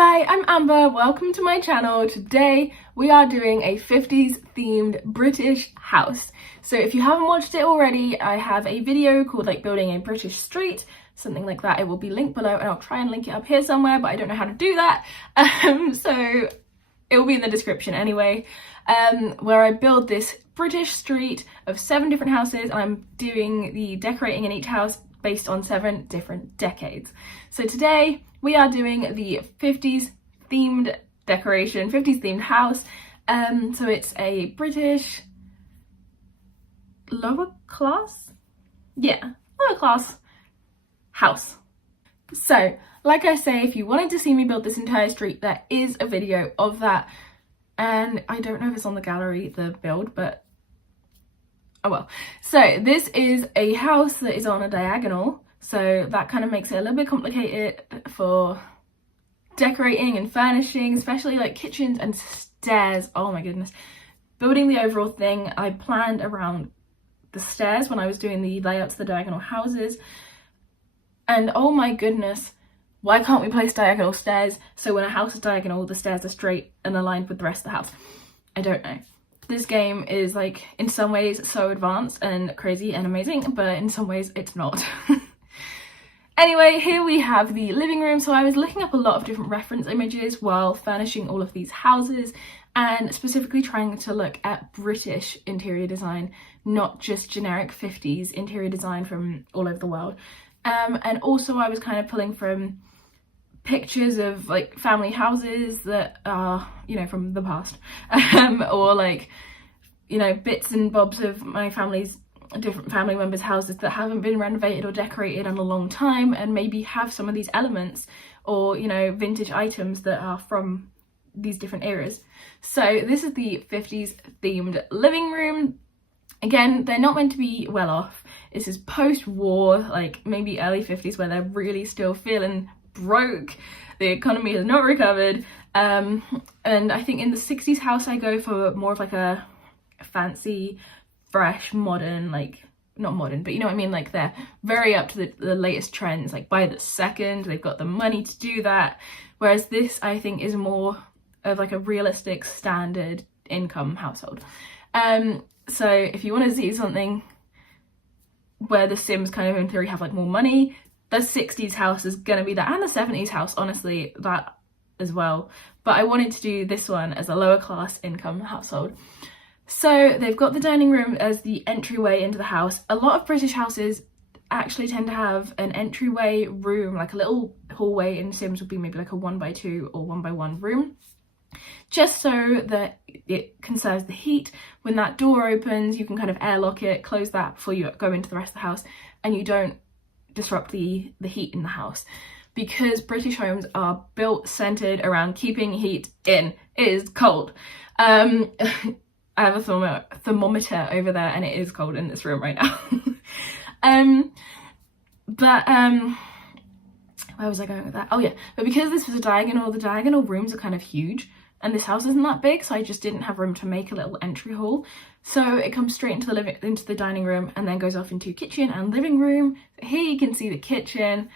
Hi, I'm Amber, welcome to my channel. Today we are doing a 50s themed British house. So if you haven't watched it already, I have a video called like building a British street, something like that. It will be linked below and I'll try and link it up here somewhere, but I don't know how to do that. So it will be in the description anyway, where I build this British street of 7 different houses and I'm doing the decorating in each house based on 7 different decades. So today we are doing the 50s themed decoration, 50s themed house. So it's a British lower class house. So like I say, if you wanted to see me build this entire street, there is a video of that, and I don't know if it's on the gallery, the build, but oh well. So this is a house that is on a diagonal, so that kind of makes it a little bit complicated for decorating and furnishing, especially like kitchens and stairs. Oh my goodness. Building the overall thing, I planned around the stairs when I was doing the layouts of the diagonal houses, and oh my goodness, why can't we place diagonal stairs so when a house is diagonal the stairs are straight and aligned with the rest of the house? I don't know. This game is like in some ways so advanced and crazy and amazing, but in some ways it's not. Anyway, here we have the living room. So I was looking up a lot of different reference images while furnishing all of these houses, and specifically trying to look at British interior design, not just generic 50s interior design from all over the world. And also I was kind of pulling from pictures of like family houses that are, you know, from the past, or like, you know, bits and bobs of my family's different family members' houses that haven't been renovated or decorated in a long time, and maybe have some of these elements or, you know, vintage items that are from these different eras. So this is the 50s themed living room. Again, they're not meant to be well off. This is post-war, like maybe early 50s, where they're really still feeling broke. The economy has not recovered. And I think in the 60s house I go for more of like a fancy, fresh, modern, like not modern, but you know what I mean, like they're very up to the latest trends, like by the second, they've got the money to do that. Whereas this, I think, is more of like a realistic standard income household. So if you want to see something where the Sims kind of in theory have like more money, the 60s house is gonna be that, and the 70s house, honestly, that as well. But I wanted to do this one as a lower class income household. So they've got the dining room as the entryway into the house. A lot of British houses actually tend to have an entryway room, like a little hallway. In Sims would be maybe like a 1x2 or 1x1 room, just so that it conserves the heat. When that door opens, you can kind of airlock it, close that before you go into the rest of the house, and you don't disrupt the heat in the house. Because British homes are built centered around keeping heat in. It is cold. I have a thermometer over there and it is cold in this room right now. Where was I going with that? Oh yeah, but because this was a diagonal, the diagonal rooms are kind of huge, and this house isn't that big, so I just didn't have room to make a little entry hall. So it comes straight into the dining room and then goes off into kitchen and living room. So here you can see the kitchen,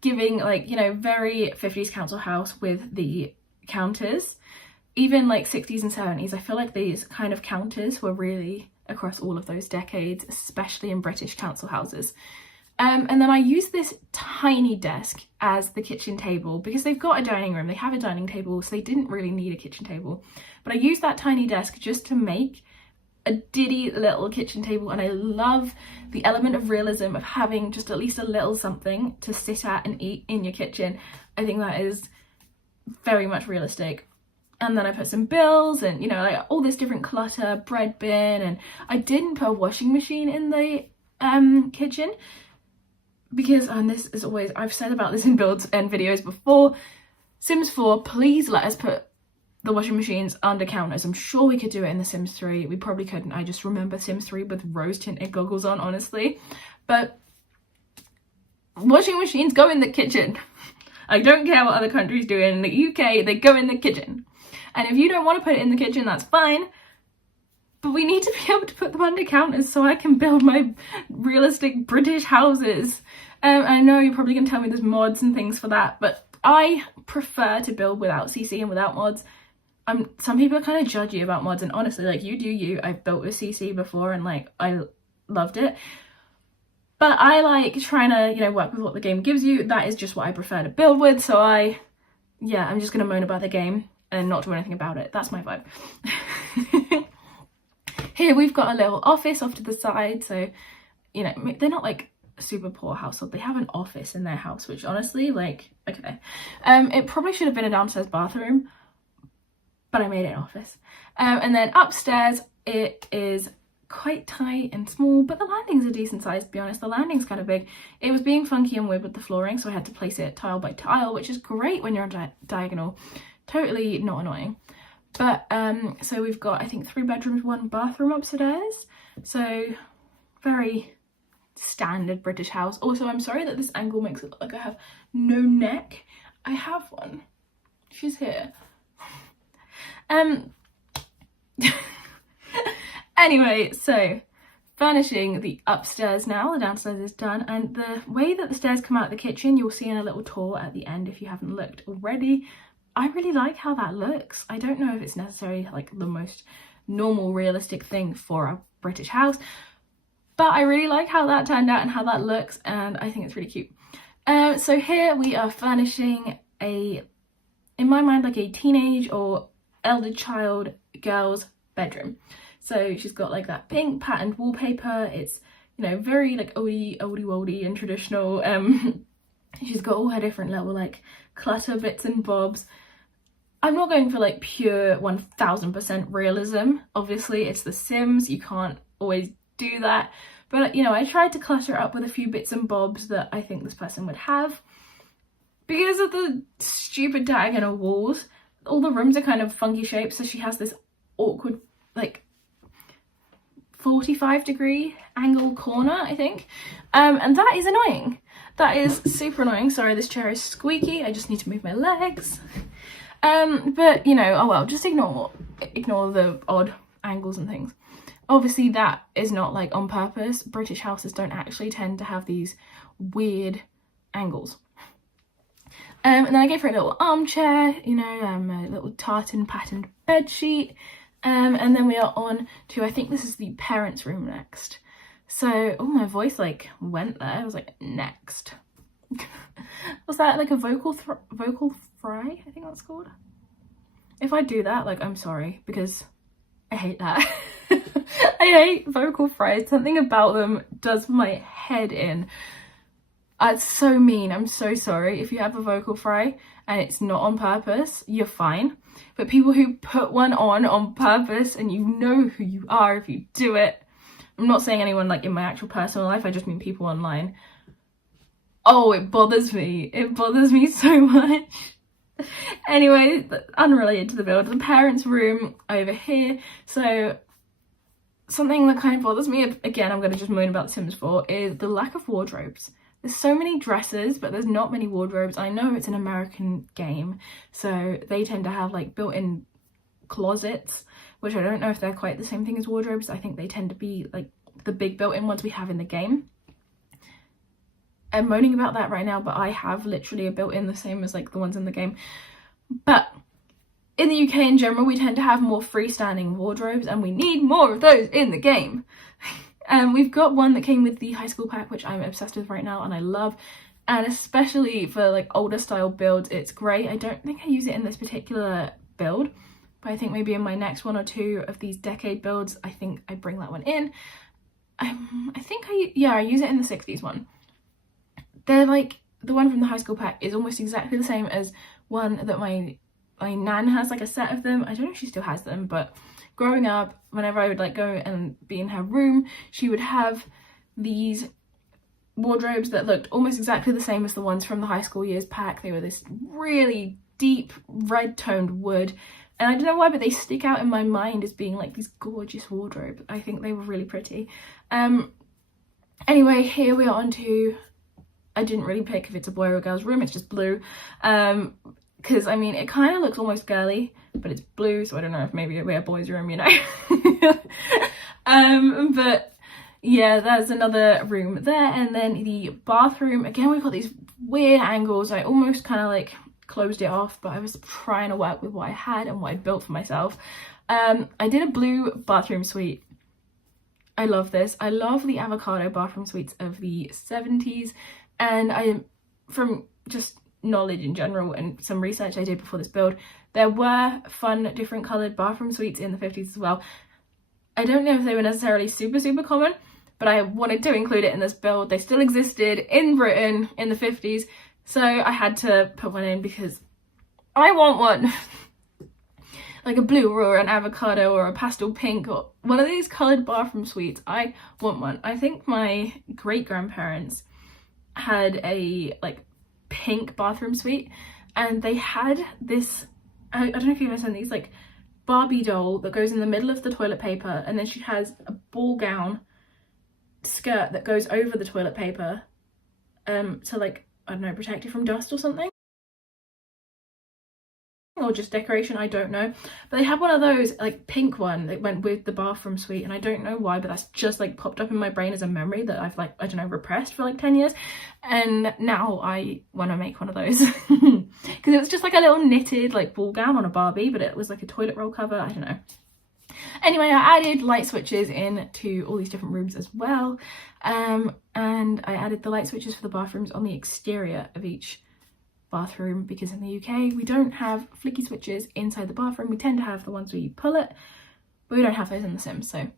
giving like, you know, very 50s council house with the counters. Even like 60s and 70s, I feel like these kind of counters were really across all of those decades, especially in British council houses. And then I use this tiny desk as the kitchen table because they've got a dining room, they have a dining table, so they didn't really need a kitchen table. But I use that tiny desk just to make a diddy little kitchen table, and I love the element of realism of having just at least a little something to sit at and eat in your kitchen. I think that is very much realistic. And then I put some bills and, you know, like all this different clutter, bread bin, and I didn't put a washing machine in the kitchen because, and this is always, I've said about this in builds and videos before, Sims 4, please let us put the washing machines under counters. I'm sure we could do it in the Sims 3. We probably couldn't. I just remember Sims 3 with rose tinted goggles on, honestly. But washing machines go in the kitchen. I don't care what other countries do. In the UK, they go in the kitchen. And if you don't want to put it in the kitchen, that's fine. But we need to be able to put them under counters so I can build my realistic British houses. I know you're probably going to tell me there's mods and things for that, but I prefer to build without CC and without mods. Some people are kind of judgy about mods, and honestly, like, you do you. I've built with CC before and like I loved it, but I like trying to, you know, work with what the game gives you. That is just what I prefer to build with. So I'm just gonna moan about the game and not do anything about it. That's my vibe. Here we've got a little office off to the side, so, you know, they're not like a super poor household. They have an office in their house, which honestly, like, okay. It probably should have been a downstairs bathroom, but I made it an office. And then upstairs, it is quite tight and small, but the landing's a decent size, to be honest. The landing's kind of big. It was being funky and weird with the flooring, so I had to place it tile by tile, which is great when you're on diagonal. Totally not annoying. But so we've got, I think, 3 bedrooms, 1 bathroom upstairs. So very standard British house. Also, I'm sorry that this angle makes it look like I have no neck. I have one. She's here. Anyway, so furnishing the upstairs now. The downstairs is done, and the way that the stairs come out of the kitchen, you'll see in a little tour at the end if you haven't looked already. I really like how that looks. I don't know if it's necessarily like the most normal realistic thing for a British house, but I really like how that turned out and how that looks, and I think it's really cute. So here we are furnishing in my mind, like a teenage or elder child girl's bedroom. So she's got like that pink patterned wallpaper. It's, you know, very like oldie and traditional. She's got all her different little like clutter bits and bobs. I'm not going for like pure 1000% realism. Obviously it's The Sims, you can't always do that, but you know, I tried to clutter it up with a few bits and bobs that I think this person would have. Because of the stupid diagonal walls, all the rooms are kind of funky shapes, so she has this awkward like 45-degree angle corner, I think, and that is annoying. That is super annoying. Sorry, this chair is squeaky. I just need to move my legs. But you know, oh well, just ignore the odd angles and things. Obviously that is not like on purpose. British houses don't actually tend to have these weird angles. And then I gave her a little armchair, you know, a little tartan patterned bed sheet. And then we are on to, I think this is the parents' room next. So, oh, my voice like went there. I was like, next. Was that like a vocal fry? I think that's called. If I do that, like, I'm sorry, because I hate that. I hate vocal fries. Something about them does my head in. It's so mean. I'm so sorry. If you have a vocal fry and it's not on purpose, you're fine. But people who put one on purpose, and you know who you are if you do it. I'm not saying anyone like in my actual personal life, I just mean people online. Oh, it bothers me. It bothers me so much. Anyway, unrelated to the build, the parents' room over here. So something that kind of bothers me, again, I'm going to just moan about The Sims 4, is the lack of wardrobes. There's so many dresses, but there's not many wardrobes. I know it's an American game, so they tend to have like built-in closets, which I don't know if they're quite the same thing as wardrobes. I think they tend to be like the big built-in ones we have in the game. I'm moaning about that right now, but I have literally a built-in the same as like the ones in the game. But in the UK in general, we tend to have more freestanding wardrobes, and we need more of those in the game. We've got one that came with the high school pack, which I'm obsessed with right now and I love, and especially for like older style builds, it's great. I don't think I use it in this particular build, but I think maybe in my next 1 or 2 of these decade builds, I think I bring that one in. I use it in the 60s one. They're like, the one from the high school pack is almost exactly the same as one that my nan has, like a set of them. I don't know if she still has them, but growing up, whenever I would like go and be in her room, she would have these wardrobes that looked almost exactly the same as the ones from the high school years pack. They were this really deep red toned wood, and I don't know why, but they stick out in my mind as being like these gorgeous wardrobes. I think they were really pretty. Anyway, here we are on to, I didn't really pick if it's a boy or a girl's room, it's just blue. Because I mean, it kind of looks almost girly, but it's blue, so I don't know if maybe it'll be a boy's room, you know. But yeah, there's another room there. And then the bathroom, again, we've got these weird angles. I almost kind of like closed it off, but I was trying to work with what I had and what I built for myself. I did a blue bathroom suite. I love this. I love the avocado bathroom suites of the 70s, and from just knowledge in general and some research I did before this build, there were fun different coloured bathroom suites in the 50s as well. I don't know if they were necessarily super common, but I wanted to include it in this build. They still existed in Britain in the 50s, so I had to put one in because I want one. Like a blue or an avocado or a pastel pink or one of these coloured bathroom suites. I want one. I think my great-grandparents had a like pink bathroom suite, and they had this, I don't know if you've ever seen these, like Barbie doll that goes in the middle of the toilet paper, and then she has a ball gown skirt that goes over the toilet paper to, like, I don't know, protect it from dust or something, or just decoration, I don't know. But they had one of those, like pink one that went with the bathroom suite, and I don't know why, but that's just like popped up in my brain as a memory that I've, like, I don't know, repressed for like 10 years, and now I want to make one of those because it was just like a little knitted like ball gown on a Barbie, but it was like a toilet roll cover. I don't know. Anyway, I added light switches into all these different rooms as well, and I added the light switches for the bathrooms on the exterior of each bathroom, because in the UK we don't have flicky switches inside the bathroom. We tend to have the ones where you pull it, but we don't have those in The Sims. So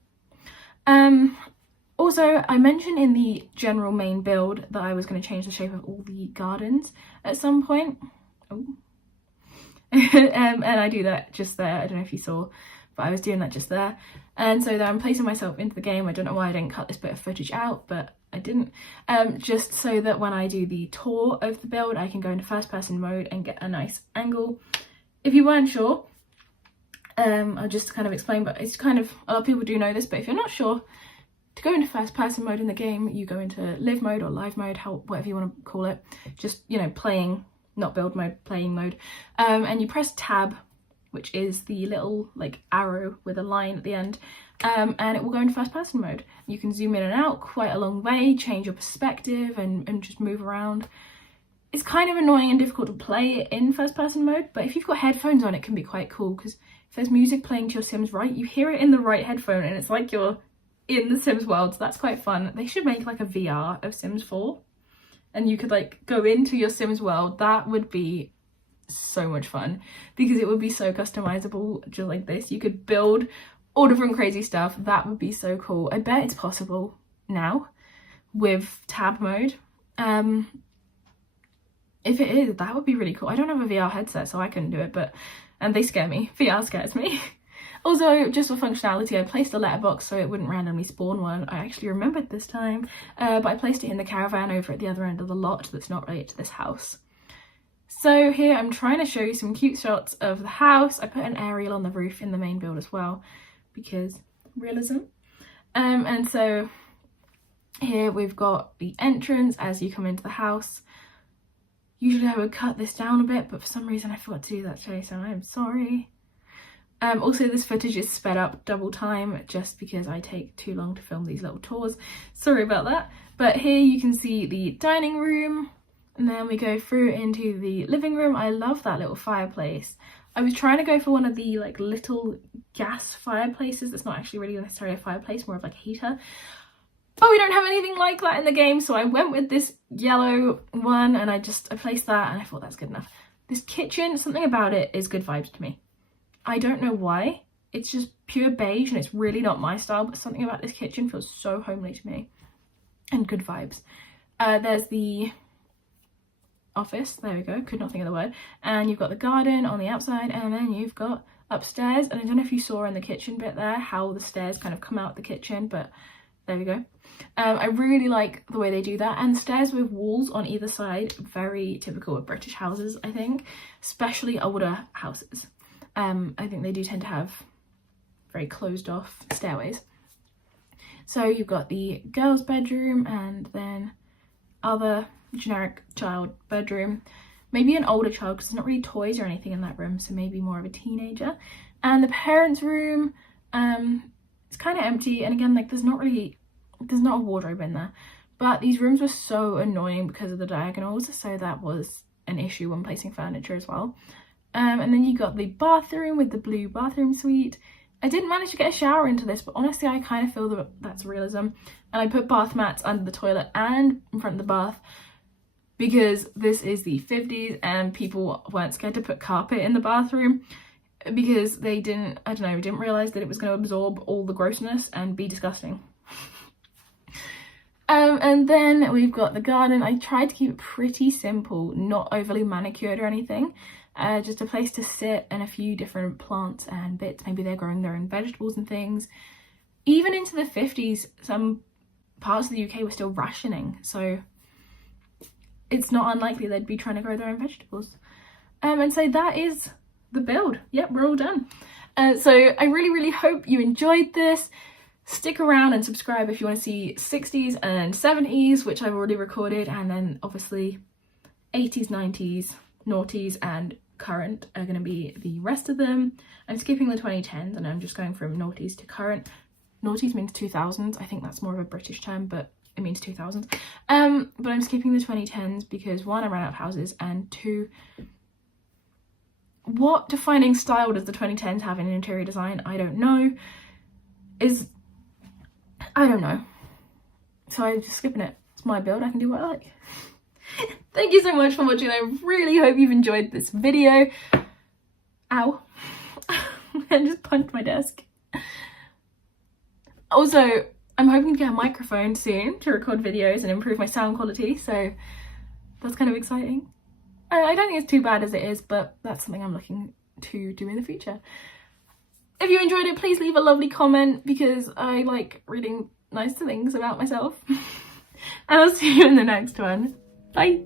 also, I mentioned in the general main build that I was going to change the shape of all the gardens at some point. Oh. And I do that just there. I don't know if you saw, but I was doing that just there. And so then I'm placing myself into the game. I don't know why I didn't cut this bit of footage out, but I didn't, just so that when I do the tour of the build I can go into first person mode and get a nice angle. If you weren't sure, I'll just kind of explain, but it's kind of, a lot of people do know this, but if you're not sure, to go into first person mode in the game, you go into live mode or live mode, whatever you want to call it, just, you know, playing, not build mode, playing mode, and you press tab, which is the little like arrow with a line at the end, and it will go into first person mode. You can zoom in and out quite a long way, change your perspective and just move around. It's kind of annoying and difficult to play in first person mode, but if you've got headphones on it can be quite cool, because if there's music playing to your Sims right, you hear it in the right headphone and it's like you're in the Sims world, so that's quite fun. They should make like a VR of Sims 4 and you could like go into your Sims world. That would be so much fun because it would be so customizable, just like this. You could build all different crazy stuff. That would be so cool. I bet it's possible now with tab mode. If it is, that would be really cool. I don't have a VR headset, so I couldn't do it, and they scare me. VR scares me. Also, just for functionality, I placed a letterbox so it wouldn't randomly spawn one. I actually remembered this time, but I placed it in the caravan over at the other end of the lot that's not related to this house. So here I'm trying to show you some cute shots of the house. I put an aerial on the roof in the main build as well because realism. And so here we've got the entrance as you come into the house. Usually I would cut this down a bit, but for some reason I forgot to do that today, so I'm sorry. Also, this footage is sped up double time just because I take too long to film these little tours. Sorry about that. But here you can see the dining room, and then we go through into the living room. I love that little fireplace. I was trying to go for one of the like little gas fireplaces that's not actually really necessarily a fireplace, more of like a heater. But we don't have anything like that in the game, so I went with this yellow one and I placed that and I thought that's good enough. This kitchen, something about it is good vibes to me. I don't know why. It's just pure beige and it's really not my style, but something about this kitchen feels so homely to me and good vibes. There's the office, there we go, could not think of the word, and you've got the garden on the outside, and then you've got upstairs, and I don't know if you saw in the kitchen bit there how the stairs kind of come out the kitchen, but there we go. I really like the way they do that, and stairs with walls on either side, very typical of British houses, I think, especially older houses. I think they do tend to have very closed off stairways. So you've got the girls' bedroom and then other generic child bedroom, maybe an older child because there's not really toys or anything in that room, so maybe more of a teenager. And the parents' room, it's kind of empty, and again, like there's not a wardrobe in there, but these rooms were so annoying because of the diagonals, so that was an issue when placing furniture as well. And then you got the bathroom with the blue bathroom suite. I didn't manage to get a shower into this, but honestly I kind of feel that that's realism. And I put bath mats under the toilet and in front of the bath because this is the 50s and people weren't scared to put carpet in the bathroom because they didn't realise that it was going to absorb all the grossness and be disgusting. And then we've got the garden. I tried to keep it pretty simple, not overly manicured or anything. Just a place to sit and a few different plants and bits. Maybe they're growing their own vegetables and things. Even into the 50s, some parts of the UK were still rationing, so it's not unlikely they'd be trying to grow their own vegetables. And so that is the build. Yep, we're all done. So I really hope you enjoyed this. Stick around and subscribe if you want to see 60s and 70s, which I've already recorded, and then obviously 80s, 90s, noughties and current are going to be the rest of them. I'm skipping the 2010s and I'm just going from noughties to current. Noughties means 2000s. I think that's more of a British term, but it means 2000s. But I'm skipping the 2010s because 1, I ran out of houses, and 2, what defining style does the 2010s have in interior design? I don't know. I don't know. So I'm just skipping it. It's my build, I can do what I like. Thank you so much for watching. I really hope you've enjoyed this video. Ow. I just punched my desk. Also, I'm hoping to get a microphone soon to record videos and improve my sound quality, so that's kind of exciting. I don't think it's too bad as it is, but that's something I'm looking to do in the future. If you enjoyed it, please leave a lovely comment because I like reading nice things about myself. And I'll see you in the next one. Bye!